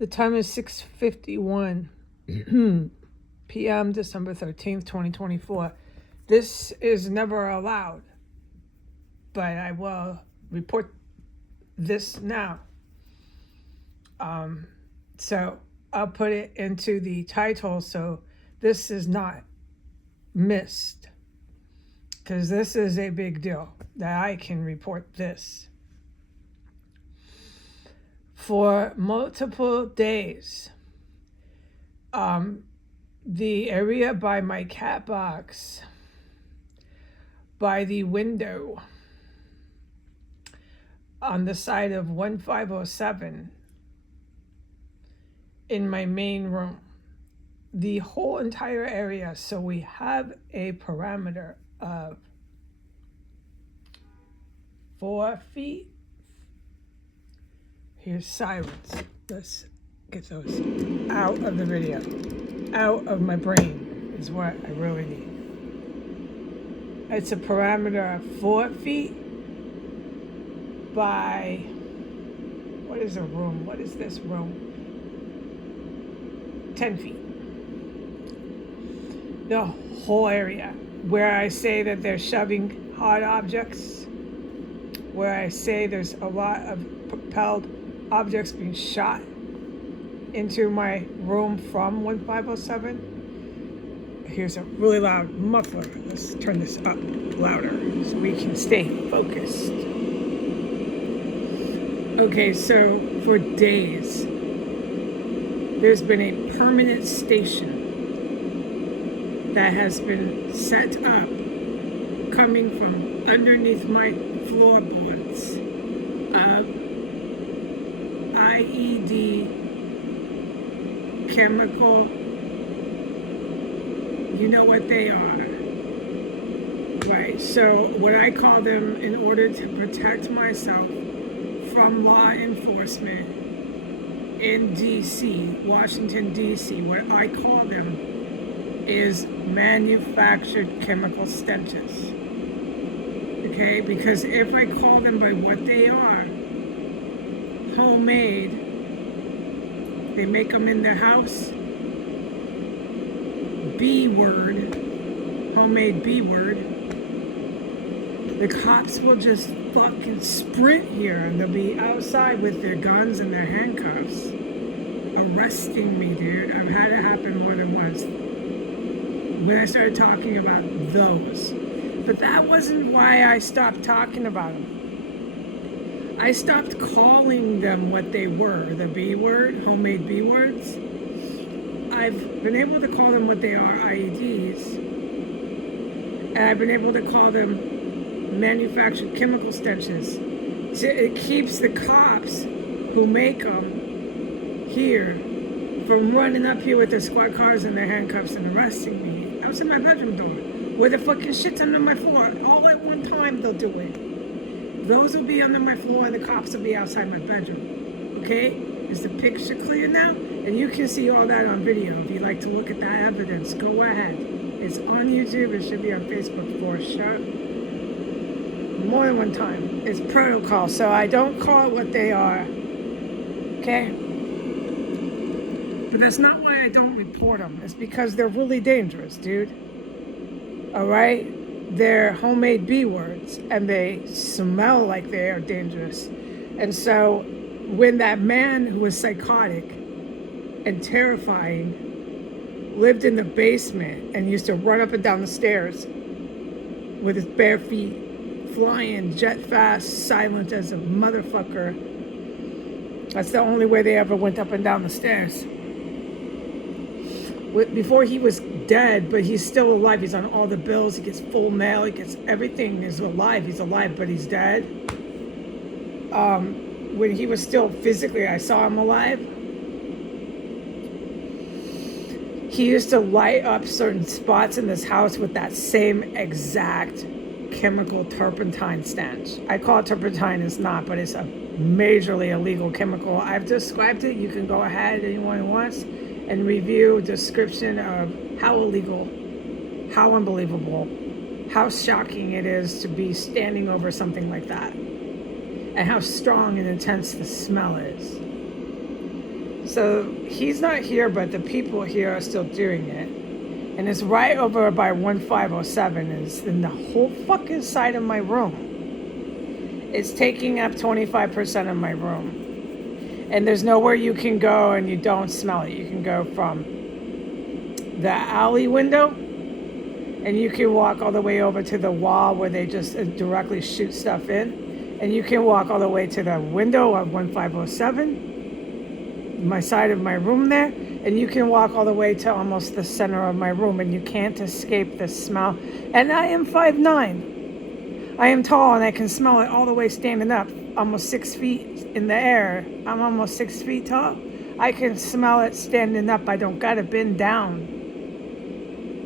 The time is 6:51 p.m. December 13th, 2024. This is never allowed, but I will report this now. So I'll put it into the title so this is not missed, because this is a big deal that I can report this. For multiple days, the area by my cat box, by the window on the side of 1507 in my main room, the whole entire area. So we have a parameter of 4 feet. Here's silence. Let's get those out of the video. Out of my brain is what I really need. It's a parameter of 4 feet by, what is a room? What is this room? 10 feet. The whole area. Where I say that they're shoving hard objects, where I say there's a lot of propelled objects being shot into my room from 1507. Here's a really loud muffler. Let's turn this up louder so we can stay focused. Okay, so for days, there's been a permanent station that has been set up coming from underneath my floorboards of IED chemical, you know what they are, right? So what I call them, in order to protect myself from law enforcement in DC, Washington, DC, what I call them is manufactured chemical stenches. Okay, because if I call them by what they are, homemade, they make them in their house, B word, homemade B word, the cops will just fucking sprint here and they'll be outside with their guns and their handcuffs arresting me, dude. I've had it happen more than once when I started talking about those. But that wasn't why I stopped talking about them. I stopped calling them what they were, the B word, homemade B words. I've been able to call them what they are, IEDs. And I've been able to call them manufactured chemical stenches. So it keeps the cops who make them here from running up here with their squad cars and their handcuffs and arresting me. I was in my bedroom door where the fucking shit's under my floor. All at one time they'll do it. Those will be under my floor and the cops will be outside my bedroom. Okay? Is the picture clear now? And you can see all that on video. If you'd like to look at that evidence, go ahead. It's on YouTube. It should be on Facebook for sure. More than one time. It's protocol, so I don't call it what they are. Okay? But that's not why I don't report them. It's because they're really dangerous, dude. All right? They're homemade B words, and they smell like they are dangerous. And so when that man who was psychotic and terrifying lived in the basement and used to run up and down the stairs with his bare feet, flying jet fast, silent as a motherfucker, that's the only way they ever went up and down the stairs. Before he was dead, but he's still alive. He's on all the bills. He gets full mail. He gets everything. He's alive. He's alive, but he's dead. When he was still physically, I saw him alive. He used to light up certain spots in this house with that same exact chemical turpentine stench. I call it turpentine. It's not, but it's a majorly illegal chemical. I've described it. You can go ahead, anyone who wants, and review a description of how illegal, how unbelievable, how shocking it is to be standing over something like that, and how strong and intense the smell is. So he's not here, but the people here are still doing it. And it's right over by 1507. It's in the whole fucking side of my room. It's taking up 25% of my room. And there's nowhere you can go and you don't smell it. You can go from the alley window and you can walk all the way over to the wall where they just directly shoot stuff in. And you can walk all the way to the window of 1507, my side of my room there. And you can walk all the way to almost the center of my room and you can't escape the smell. And I am 5'9". I am tall and I can smell it all the way standing up, almost 6 feet in the air. I'm almost 6 feet tall. I can smell it standing up. I don't gotta bend down.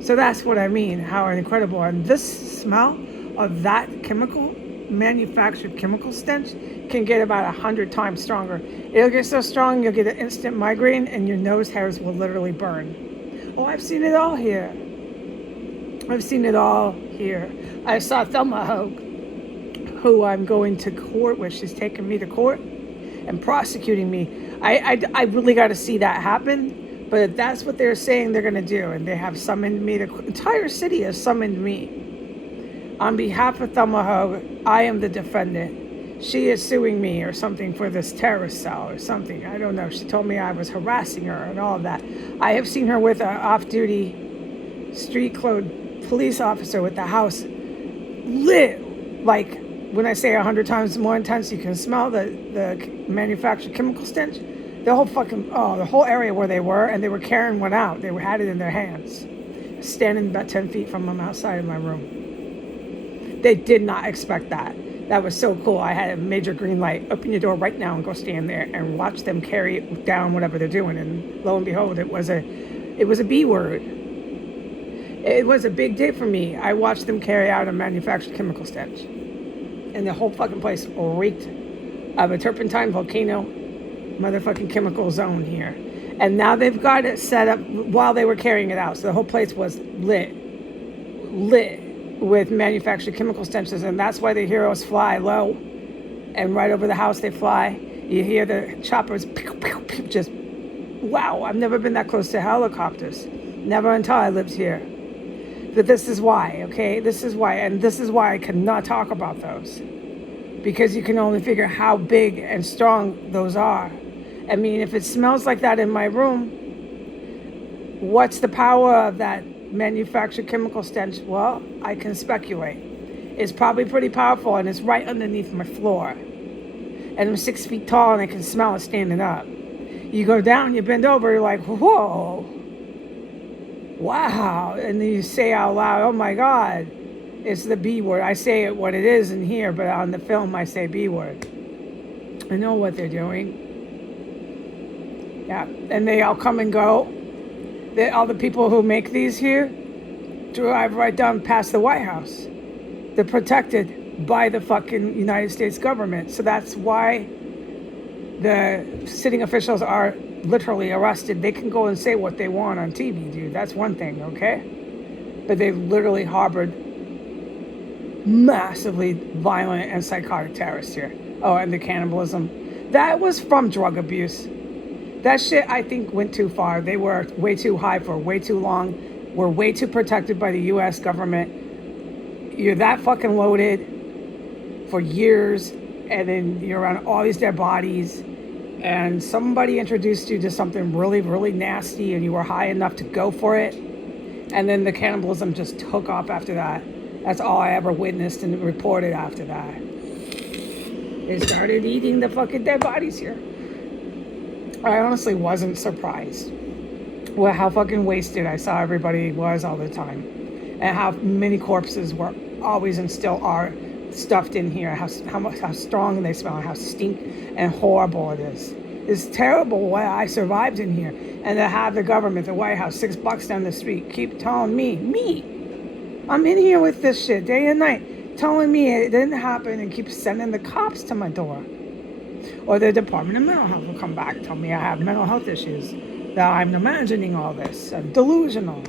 So that's what I mean, how incredible. And this smell of that chemical, manufactured chemical stench can get about 100 times stronger. It'll get so strong you'll get an instant migraine and your nose hairs will literally burn. Oh, I've seen it all here. I've seen it all here. I saw Thelma Hogue, who I'm going to court with. She's taking me to court and prosecuting me. I really got to see that happen, but that's what they're saying they're going to do. And they have summoned me. The entire city has summoned me. On behalf of Thelma Hogue, I am the defendant. She is suing me or something for this terrorist cell or something. I don't know. She told me I was harassing her and all of that. I have seen her with an off-duty street-clothed police officer with the house lit, like when I say 100 times more intense, you can smell the manufactured chemical stench. The whole area where they were, and they were carrying one out. They had it in their hands, standing about 10 feet from them outside of my room. They did not expect that. That was so cool. I had a major green light. Open your door right now and go stand there and watch them carry down whatever they're doing. And lo and behold, it was a B word. It was a big day for me. I watched them carry out a manufactured chemical stench. And the whole fucking place reeked of a turpentine volcano motherfucking chemical zone here. And now they've got it set up while they were carrying it out. So the whole place was lit with manufactured chemical stenches. And that's why the heroes fly low. And right over the house they fly. You hear the choppers just, wow, I've never been that close to helicopters. Never until I lived here. But this is why, okay? This is why. And this is why I cannot talk about those. Because you can only figure how big and strong those are. I mean, if it smells like that in my room, what's the power of that manufactured chemical stench? Well, I can speculate. It's probably pretty powerful, and it's right underneath my floor. And I'm 6 feet tall, and I can smell it standing up. You go down, you bend over, you're like, whoa. Wow. And then you say out loud, oh my God, it's the B word. I say it what it is in here, but on the film I say B word. I know what they're doing. Yeah. And they all come and go. All the people who make these here drive right down past the White House. They're protected by the fucking United States government. So that's why the sitting officials are literally arrested. They can go and say what they want on TV, dude. That's one thing, okay? But they've literally harbored massively violent and psychotic terrorists here. Oh, and the cannibalism. That was from drug abuse. That shit, I think, went too far. They were way too high for way too long. We're way too protected by the U.S. government. You're that fucking loaded for years, and then you're around all these dead bodies, and somebody introduced you to something really, really nasty, and you were high enough to go for it, and then the cannibalism just took off after that. That's all I ever witnessed and reported after that. They started eating the fucking dead bodies here. I honestly wasn't surprised with how fucking wasted I saw everybody was all the time, and how many corpses were always and still are stuffed in here, how strong they smell, how stink and horrible it is. It's terrible why I survived in here. And to have the government, the White House, $6 down the street, keep telling me, I'm in here with this shit day and night, telling me it didn't happen, and keep sending the cops to my door. Or the Department of Mental Health will come back and tell me I have mental health issues, that I'm imagining all this, I'm delusional.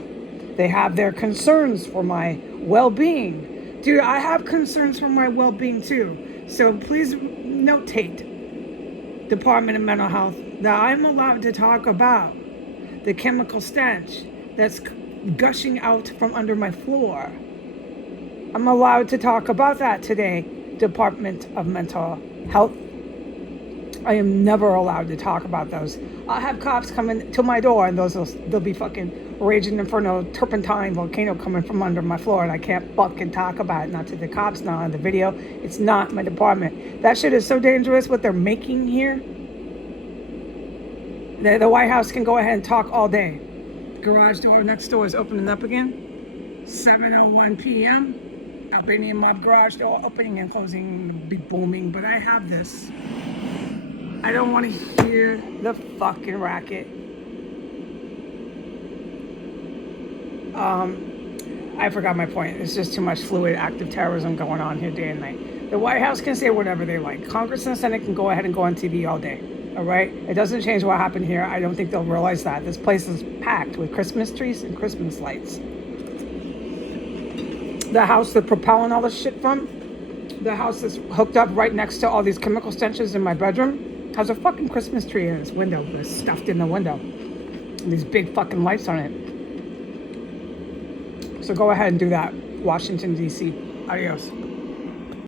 They have their concerns for my well-being. Dude, I have concerns for my well-being too. So please notate, Department of Mental Health, that I'm allowed to talk about the chemical stench that's gushing out from under my floor. I'm allowed to talk about that today, Department of Mental Health. I am never allowed to talk about those. I'll have cops coming to my door and they'll be fucking raging inferno turpentine volcano coming from under my floor, and I can't fucking talk about it. Not to the cops, not on the video. It's not my department. That shit is so dangerous what they're making here. The White House can go ahead and talk all day. Garage door next door is opening up again. 7:01 p.m. Albanian Mob garage door opening and closing, be booming, but I have this. I don't want to hear the fucking racket. I forgot my point. It's just too much fluid active terrorism going on here day and night. The White House can say whatever they like. Congress and Senate can go ahead and go on TV all day. All right? It doesn't change what happened here. I don't think they'll realize that. This place is packed with Christmas trees and Christmas lights. The house they're propelling all this shit from, the house that's hooked up right next to all these chemical stenches in my bedroom, has a fucking Christmas tree in its window that's stuffed in the window. And these big fucking lights on it. So go ahead and do that. Washington, D.C. Adios.